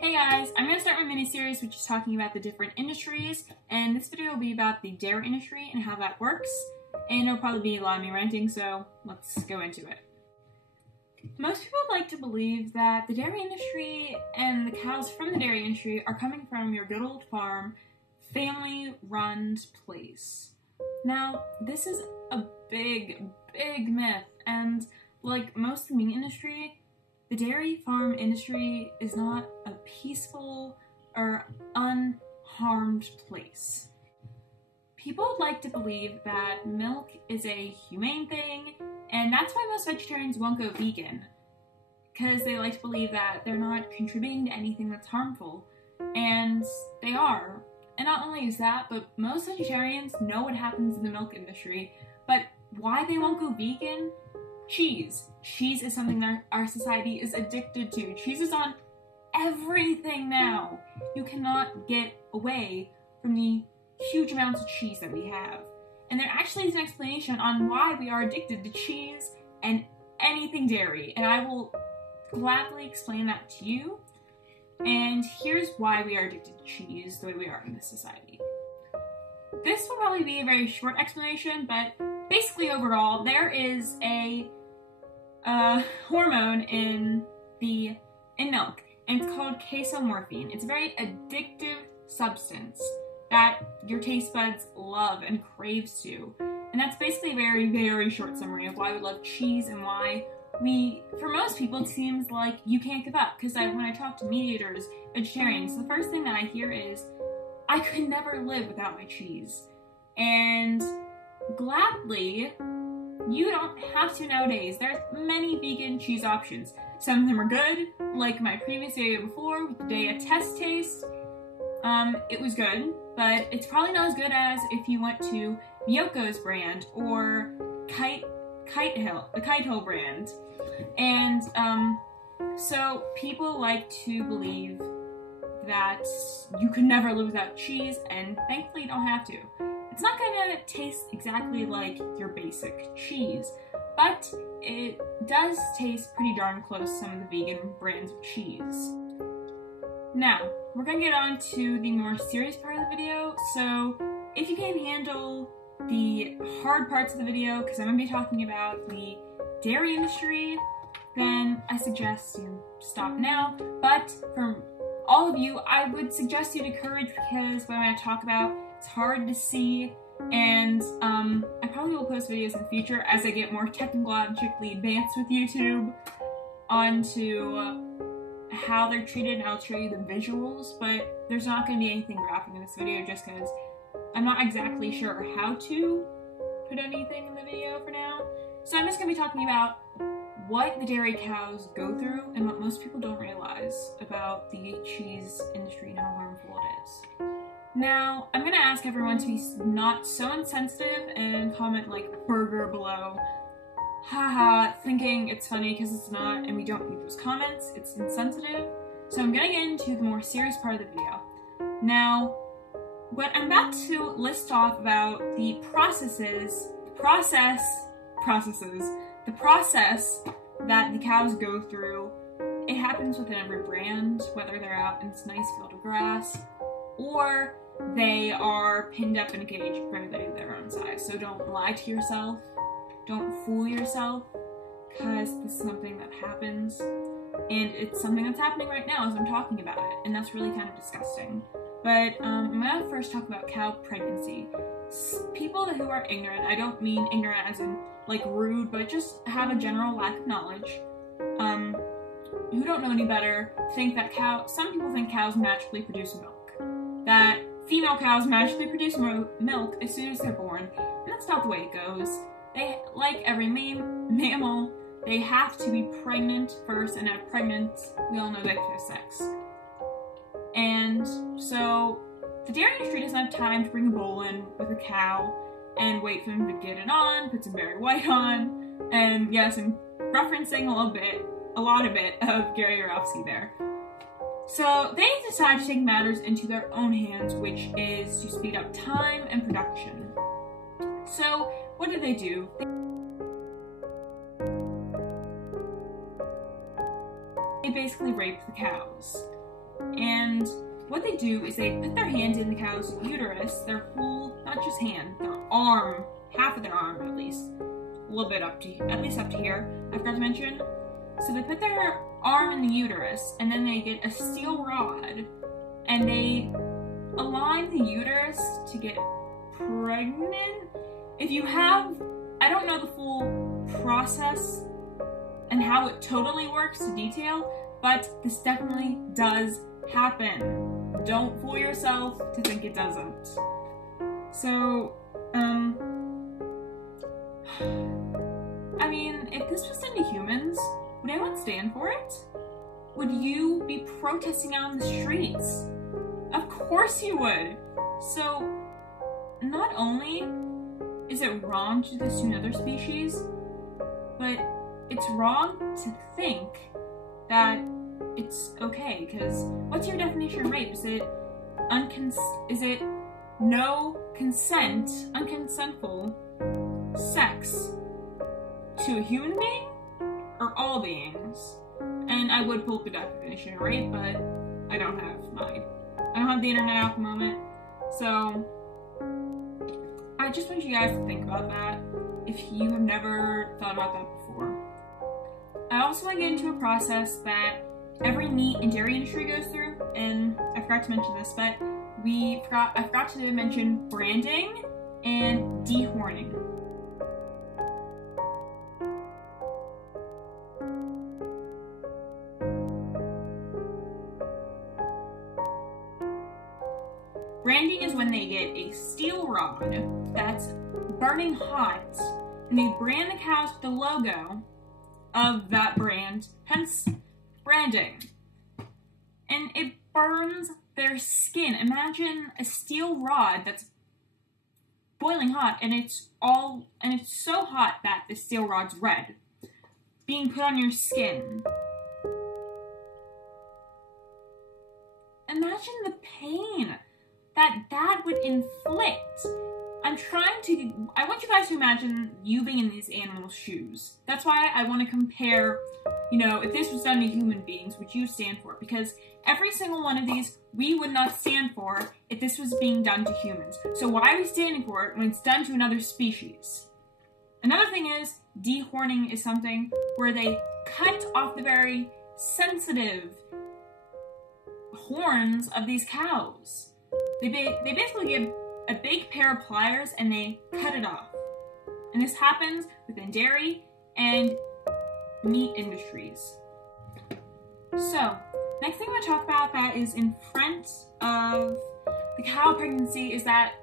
Hey guys, I'm going to start my mini-series which is talking about the different industries, and this video will be about the dairy industry and how that works, and it'll probably be a lot of me ranting, so let's go into it. Most people like to believe that the dairy industry and the cows from the dairy industry are coming from your good old farm, family-run place. Now, this is a big myth, and like most of the meat industry, the dairy farm industry is not a peaceful or unharmed place. People like to believe that milk is a humane thing, and that's why most vegetarians won't go vegan, because they like to believe that they're not contributing to anything that's harmful, and they are. And not only is that, but most vegetarians know what happens in the milk industry, but why they won't go vegan? Cheese. Cheese is something that our society is addicted to. Cheese is on everything now. You cannot get away from the huge amounts of cheese that we have. And there actually is an explanation on why we are addicted to cheese and anything dairy, and I will gladly explain that to you. And here's why we are addicted to cheese the way we are in this society. This will probably be a very short explanation, but basically overall, there is a hormone in milk, and it's called casomorphine. It's a very addictive substance that your taste buds love and craves to. And that's basically a very short summary of why we love cheese and why for most people, it seems like you can't give up. Because when I talk to meat eaters, vegetarians, the first thing that I hear is, I could never live without my cheese. And gladly, you don't have to nowadays. There's many vegan cheese options. Some of them are good, like my previous video before with the Daiya test taste. It was good, but it's probably not as good as if you went to Miyoko's brand or the Kite Hill brand. And so people like to believe that you could never live without cheese, and thankfully you don't have to. It's not gonna taste exactly like your basic cheese, but it does taste pretty darn close to some of the vegan brands of cheese. Now, we're gonna get on to the more serious part of the video, so if you can handle the hard parts of the video, because I'm gonna be talking about the dairy industry, then I suggest you stop now. But for all of you, I would suggest you to courage, because what I'm going to talk about, it's hard to see, and I probably will post videos in the future as I get more technologically advanced with YouTube onto how they're treated, and I'll show you the visuals, but there's not going to be anything graphic in this video just because I'm not exactly sure how to put anything in the video for now. So I'm just going to be talking about what the dairy cows go through and what most people don't realize about the cheese industry and how harmful it is. Now, I'm going to ask everyone to be not so insensitive and comment like burger below. Haha, thinking it's funny because it's not, and we don't need those comments. It's insensitive. So I'm going to get into the more serious part of the video. Now, what I'm about to list off about the process that the cows go through, it happens within every brand, whether they're out in this nice field of grass, or they are pinned up in a cage for their own size. So don't lie to yourself, don't fool yourself, because this is something that happens, and it's something that's happening right now as I'm talking about it, and that's really kind of disgusting. But I'm going to first talk about cow pregnancy. People who are ignorant, I don't mean ignorant as in like rude, but just have a general lack of knowledge, who don't know any better, think that some people think cows magically produce milk. That female cows magically produce milk as soon as they're born, and that's not the way it goes. They, like every mammal, they have to be pregnant first, and at pregnant, we all know they have sex. And so the dairy industry doesn't have time to bring a bowl in with a cow and wait for them to get it on, put some Barry White on, and yes, I'm referencing a lot of it of Gary Yourofsky there. So they decide to take matters into their own hands, which is to speed up time and production. So what do? They basically rape the cows. And what they do is they put their hand in the cow's uterus, their whole, not just hand, their arm, half of their arm at least, a little bit up to, at least up to here, I forgot to mention. So they put their arm in the uterus, and then they get a steel rod, and they align the uterus to get pregnant. If you have, I don't know the full process and how it totally works to detail, but this definitely does happen. Don't fool yourself to think it doesn't. So, I mean, if this was done to humans, would anyone stand for it? Would you be protesting out in the streets? Of course you would. So, not only is it wrong to do this to another species, but it's wrong to think that it's okay, because what's your definition of rape? Is it no consent, unconsentful sex to a human being or all beings? And I would pull up the definition of rape, but I don't have the internet at the moment, so I just want you guys to think about that if you have never thought about that before. I also want to get into a process that every meat and dairy industry goes through, and I forgot to mention this, but I forgot to mention branding and dehorning. Branding is when they get a steel rod that's burning hot, and they brand the cows with the logo of that brand, hence branding. And it burns their skin. Imagine a steel rod that's boiling hot, and it's so hot that the steel rod's red, being put on your skin. Imagine the pain that would inflict. I want you guys to imagine you being in these animals' shoes. That's why I want to compare, if this was done to human beings, would you stand for it? Because every single one of these, we would not stand for if this was being done to humans. So why are we standing for it when it's done to another species? Another thing is, dehorning is something where they cut off the very sensitive horns of these cows. They basically get a big pair of pliers and they cut it off. And this happens within dairy and meat industries. So, next thing I'm going to talk about that is in front of the cow pregnancy is that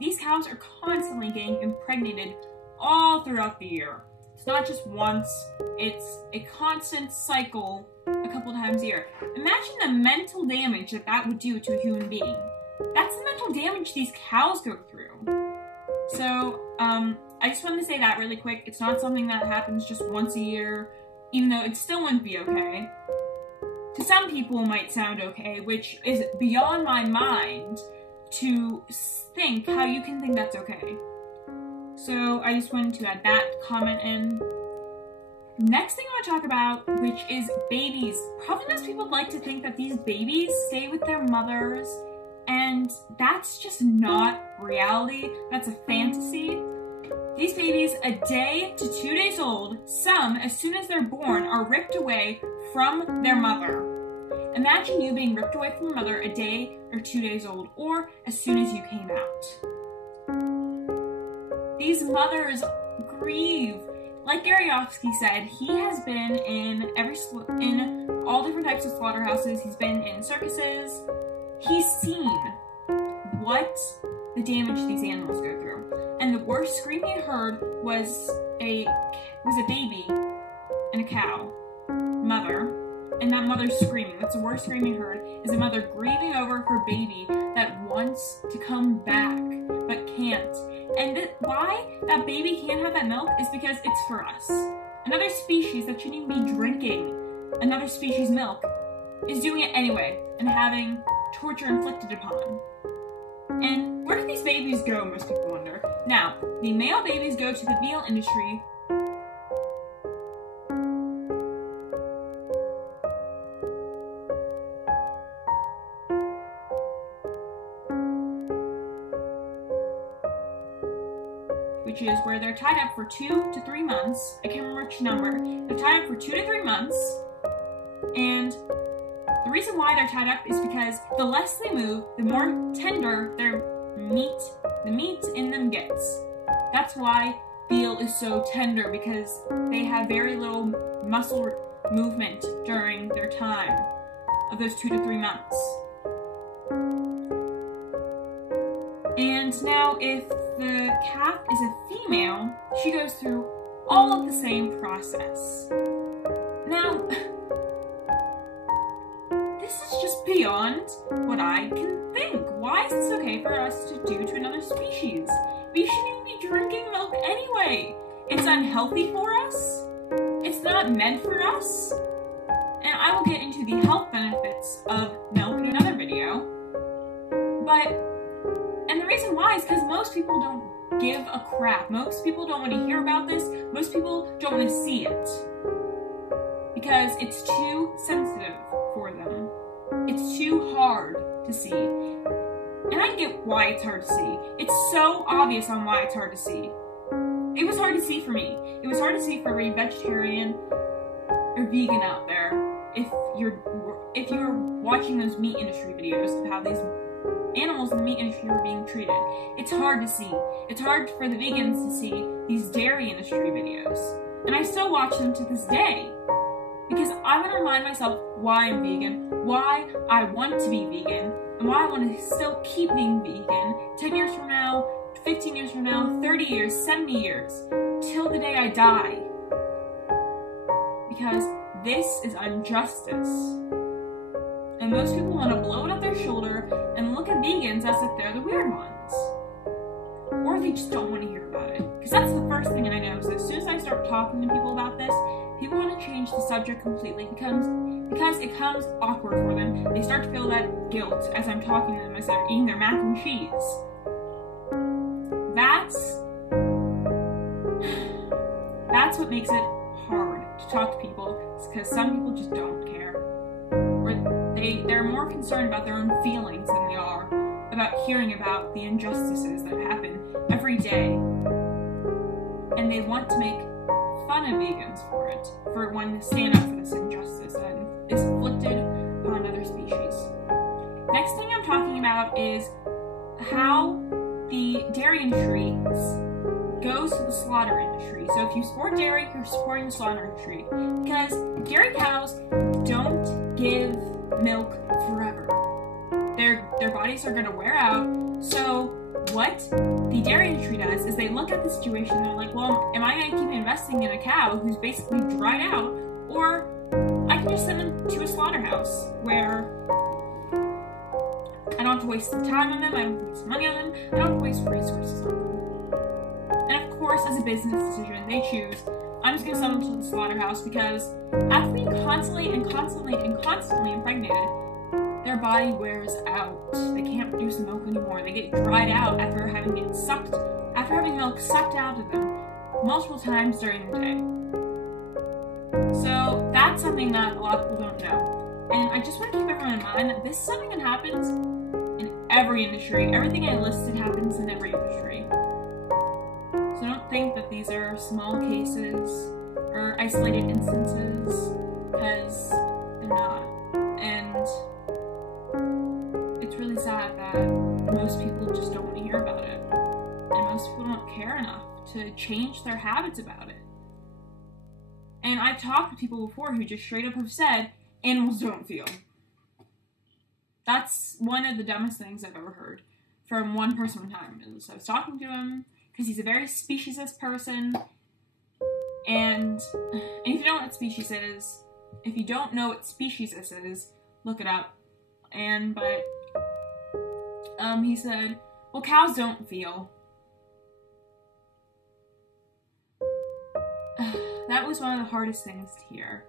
these cows are constantly getting impregnated all throughout the year. It's not just once, it's a constant cycle a couple times a year. Imagine the mental damage that would do to a human being. That's the mental damage these cows go through. So, I just wanted to say that really quick. It's not something that happens just once a year, even though it still wouldn't be okay. To some people it might sound okay, which is beyond my mind to think how you can think that's okay. So, I just wanted to add that comment in. Next thing I want to talk about, which is babies. Probably most people like to think that these babies stay with their mothers, and that's just not reality. That's a fantasy. These babies, a day to 2 days old, some, as soon as they're born, are ripped away from their mother. Imagine you being ripped away from your mother a day or 2 days old, or as soon as you came out. These mothers grieve. Like Garyofsky said, he has been in all different types of slaughterhouses. He's been in circuses. He's seen what the damage these animals go through. And the worst scream he heard was a baby and a cow mother, and that mother's screaming. That's the worst scream he heard, is a mother grieving over her baby that wants to come back but can't. And why that baby can't have that milk is because it's for us. Another species that shouldn't even be drinking another species' milk is doing it anyway and having torture inflicted upon. And where do these babies go, most people wonder? Now, the male babies go to the veal industry. which is where they're tied up for 2 to 3 months. I can't remember which number. They're tied up for 2 to 3 months, and the reason why they're tied up is because the less they move, the more tender the meat in them gets. That's why veal is so tender, because they have very little muscle movement during their time of those 2 to 3 months. And now if the calf is a female, she goes through all of the same process. Now, this is just beyond what I can think. Why is this okay for us to do to another species? We shouldn't be drinking milk anyway. It's unhealthy for us. It's not meant for us. And I will get into the health benefits of milk in another video. And the reason why is because most people don't give a crap. Most people don't want to hear about this. Most people don't want to see it. Because it's too sensitive for them. It's too hard to see. And I get why it's hard to see. It's so obvious on why it's hard to see. It was hard to see for me. It was hard to see for every vegetarian or vegan out there. If you're watching those meat industry videos of how these animals in the meat industry are being treated, it's hard to see. It's hard for the vegans to see these dairy industry videos. And I still watch them to this day. Because I want to remind myself why I'm vegan, why I want to be vegan, and why I want to still keep being vegan 10 years from now, 15 years from now, 30 years, 70 years, till the day I die. Because this is injustice. And most people want to blow it up their shoulder and look at vegans as if they're the weird ones. Or they just don't want to hear about it. Because that's the first thing I know. So as soon as I start talking to people about this, people want to change the subject completely because it becomes awkward for them. They start to feel that guilt as I'm talking to them as they're eating their mac and cheese. That's what makes it hard to talk to people, because some people just don't care. Or they're more concerned about their own feelings than they are about hearing about the injustices that happen every day. And they want to make fun of vegans for it, for wanting to stand up for this injustice that is inflicted upon other species. Next thing I'm talking about is how the dairy industry goes to the slaughter industry. So if you support dairy, you're supporting the slaughter industry. Because dairy cows don't give milk forever. Their bodies are going to wear out. So what the dairy industry does is they look at the situation and they're like, well, am I going to keep investing in a cow who's basically dried out, or I can just send them to a slaughterhouse where I don't have to waste the time on them, I don't have to waste money on them, I don't have to waste resources on them. And of course, as a business decision, they choose, I'm just going to send them to the slaughterhouse because after being constantly impregnated, their body wears out. They can't produce the milk anymore. They get dried out after having milk sucked out of them multiple times during the day. So that's something that a lot of people don't know. And I just want to keep everyone in mind that this is something that happens in every industry. Everything I listed happens in every industry. So don't think that these are small cases or isolated instances, because they're not. And it's really sad that most people just don't want to hear about it. And most people don't care enough to change their habits about it. And I've talked to people before who just straight up have said, animals don't feel. That's one of the dumbest things I've ever heard from one person one time. So I was talking to him, because he's a very speciesist person. And if you don't know what species is, if you don't know what species this is, look it up. But he said, well, cows don't feel. That was one of the hardest things to hear.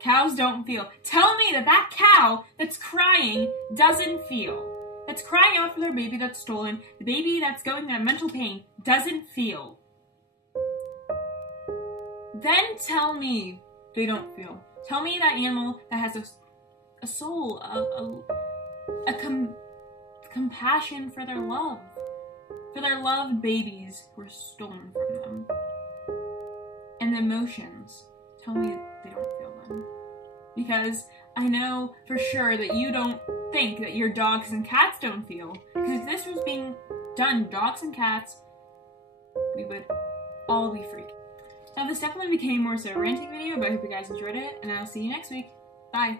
Cows don't feel. Tell me that cow that's crying doesn't feel. That's crying out for their baby that's stolen, the baby that's going through mental pain, doesn't feel. Then tell me they don't feel. Tell me that animal that has a soul, compassion for their love, for their loved babies who were stolen from them. And the emotions tell me they don't feel them. Because I know for sure that you don't think that your dogs and cats don't feel. Because if this was being done, dogs and cats, we would all be freaking. Now this definitely became more so a ranting video, but I hope you guys enjoyed it, and I'll see you next week. Bye!